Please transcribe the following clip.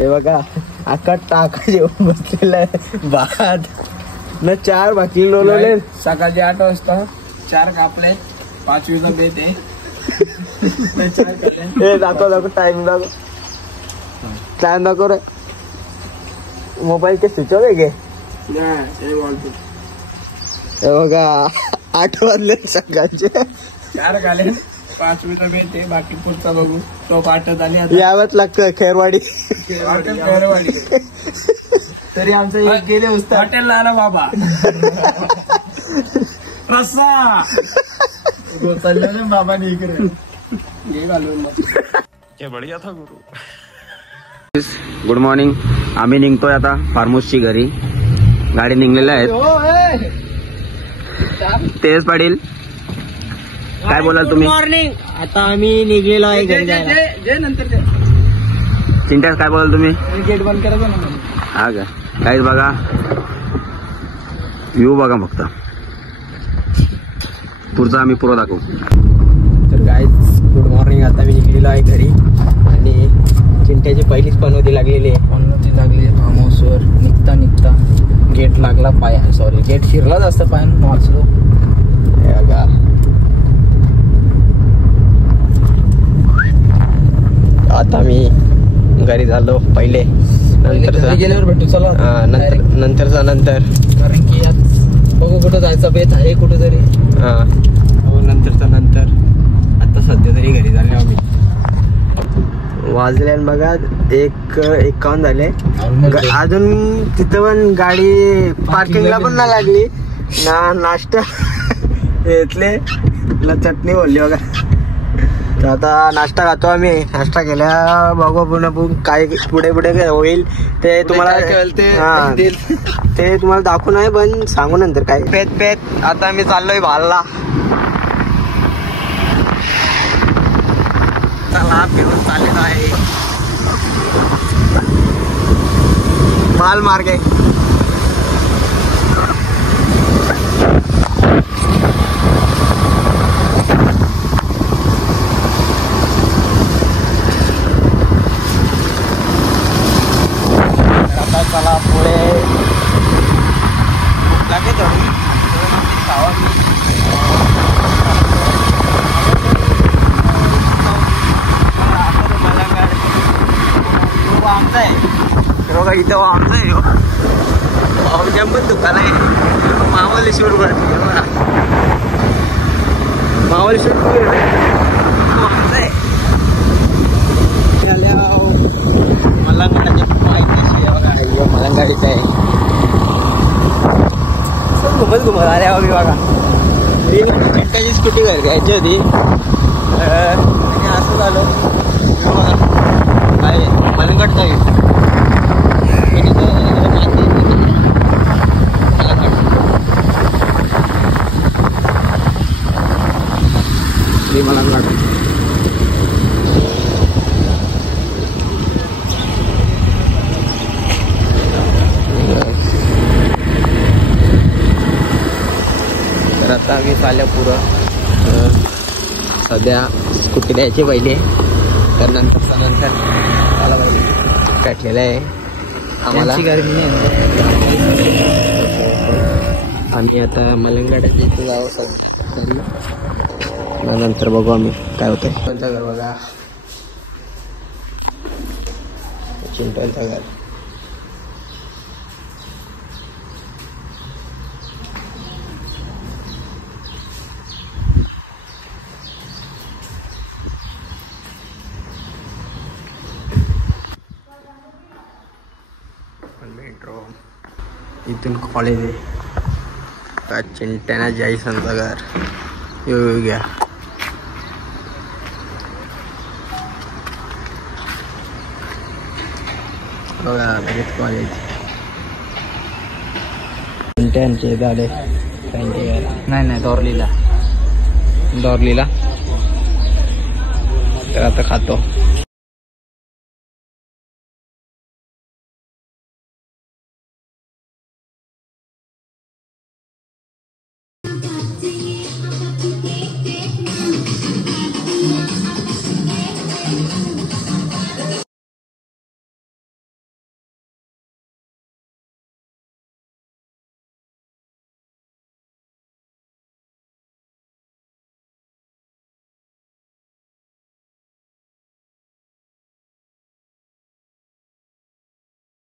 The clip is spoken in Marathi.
हे बघा अख्खा टाका जेवण बसलेला आहे. भात न 4 भाकरी लोळवले. सकाळचे 8 वाजता 4 कापले, 5वीचा बेत आहे. दाखव टाइम दाखव रे. मोबाईल के स्विच ऑफ आहे गे. हे बघा 8 वाजले सकाळचे. 4 खाले, 5वीचा बेत आहे. बाकी पुढचा बघू. तो पाठत आली यावंच लागतं. खेरवाडी तरी आमचं गेले उस्ताद हॉटेलला आला बाबा. रस्सा चालले बाबाने इकडे हे घालून क्या बढिया था गुरु. Good morning. आम्ही निघतोय आता फार्महाऊसची घरी. गाडी निघलेल्या आहेत. तेज पाटील काय बोलाल तुम्ही? मॉर्निंग. आता आम्ही निघलेलो आहे घरी जायला. नंतर चिंट्यास काय बोलाल तुम्ही? गेट बंद करायचं ना. हा का काहीच बघा व्ह्यू बघा फक्त. पुढचा आम्ही पुरा दाखवू. तर गाईज गुड मॉर्निंग. आता मी निघलेलो आहे घरी आणि चिंट्याची पहिलीच पनवती लागलेली आहे. पनवती लागली फार्म हाऊसवर. निघता गेट लागला पाय. सॉरी गेट शिरला जास्त पायानं वाचलो. बघा आता मी घरी झालो पहिले. गेल्यावर भेटू चला. नंतर कारण की यात बघू कुठं जायचं बेत आहे कुठं तरी. नंतर आता सध्या तरी घरी झाले आम्ही. वाजले बघा 1:51 झाले. अजून तिथं पण गाडी पार्किंगला पण नाही लागली ना. नाश्ता घेतले चटणी बोलली बघा. तर आता नाश्ता खातो आम्ही. नाश्ता केल्या बघू पुन्हा काय पुढे होईल ते तुम्हाला ते तुम्हाला दाखवू नाही पण सांगू नंतर काय. पेत आता आम्ही चाललोय भालला. चला फिरून चाललेलो आहे. भाल मार्ग आहे. चला पुढे लागे थोडी आमचा आहे बघा. इथं आमचं आहे. आमच्या पण दुकान आहे. मामाला शूट करते मामाला शूट आमचं आहे. मलंगाडीचे मलंगाडीचं आहे. घुमत आल्या वगैरे बघा. चिंट्याची स्कूटी घ्यायची होती आणि असं झालं. काय मलंगड साईड मलंगड. तर आता आम्ही चालल्या पुरं. सध्या स्कूटी द्यायची पहिले तर नंतर चाला पाहिजे. काढलेलं आहे आम्हाला. आम्ही आता मलंगाडाच्या इथे जावं नंतर बघू आम्ही काय होतंय. कोणतं घर बघा चिंटोचं घर. मेट्रो इथून कॉलेज आहे. का चिंट्याना जायसनचं घर येऊ घ्या. बघा कॉलेज चिंट्यांचे झाले. नाही दौरलीला तर आता खातो.